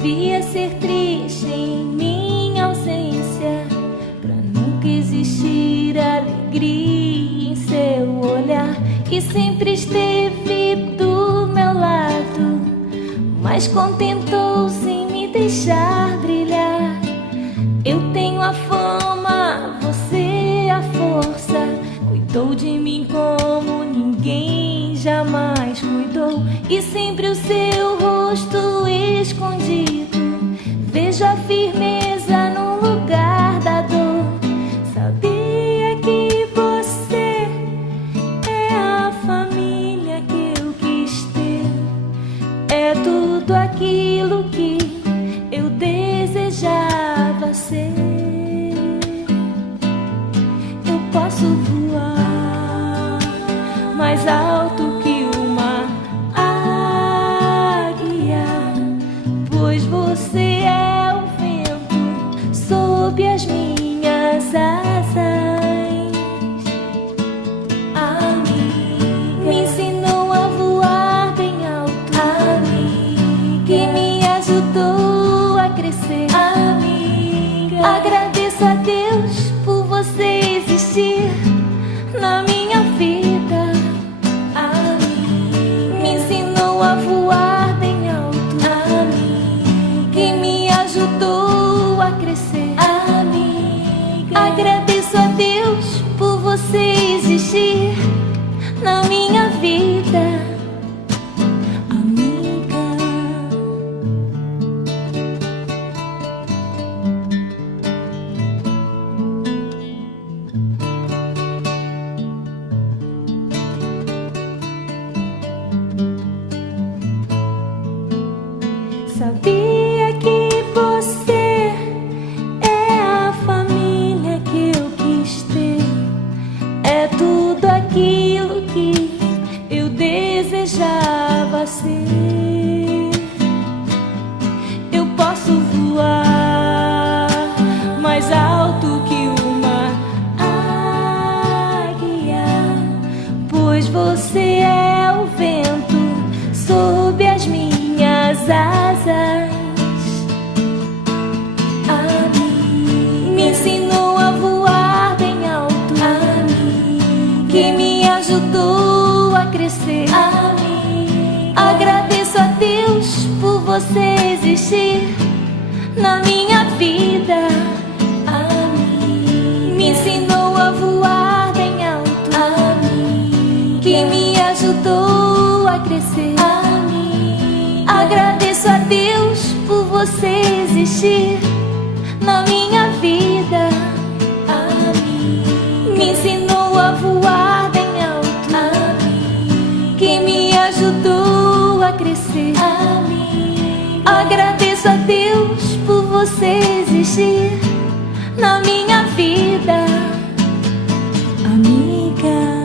Devia ser triste em minha ausência, pra nunca existir alegria em seu olhar. E sempre esteve do meu lado, mas contentou-se em me deixar brilhar. Eu tenho a fama, você a força. Cuidou de mim como ninguém jamais cuidou. E sempre o seu rosto escondido, vejo a firmeza no lugar da dor. Sabia que você é a família que eu quis ter. É tudo aquilo que eu desejava ser. Eu posso voar mais alto que uma águia, pois você é o vento sob as minhas asas. A mim me ensinou a voar bem alto, a mim que me ajudou a crescer. Amiga, agradeço a Deus por você existir na minha vida. A mim me ensinou a voar bem alto, a mim que me ajudou a crescer. Amiga, agradeço a Deus por você existir na minha vida. Sabia que você é a família que eu quis ter. É tudo aquilo que eu desejava ser. Eu posso voar mais alto que uma águia, pois você é o vento sob as minhas asas. A mim me ensinou a voar bem alto, a mim que me ajudou a crescer. A mim agradeço a Deus por você existir na minha vida. A mim me ensinou a voar bem alto, a mim que me ajudou a crescer. Agradeço a Deus por você existir na minha vida. A mim me ensinou a voar bem alto, a mim que me ajudou a crescer. A mim agradeço a Deus por você existir na minha vida. Amiga.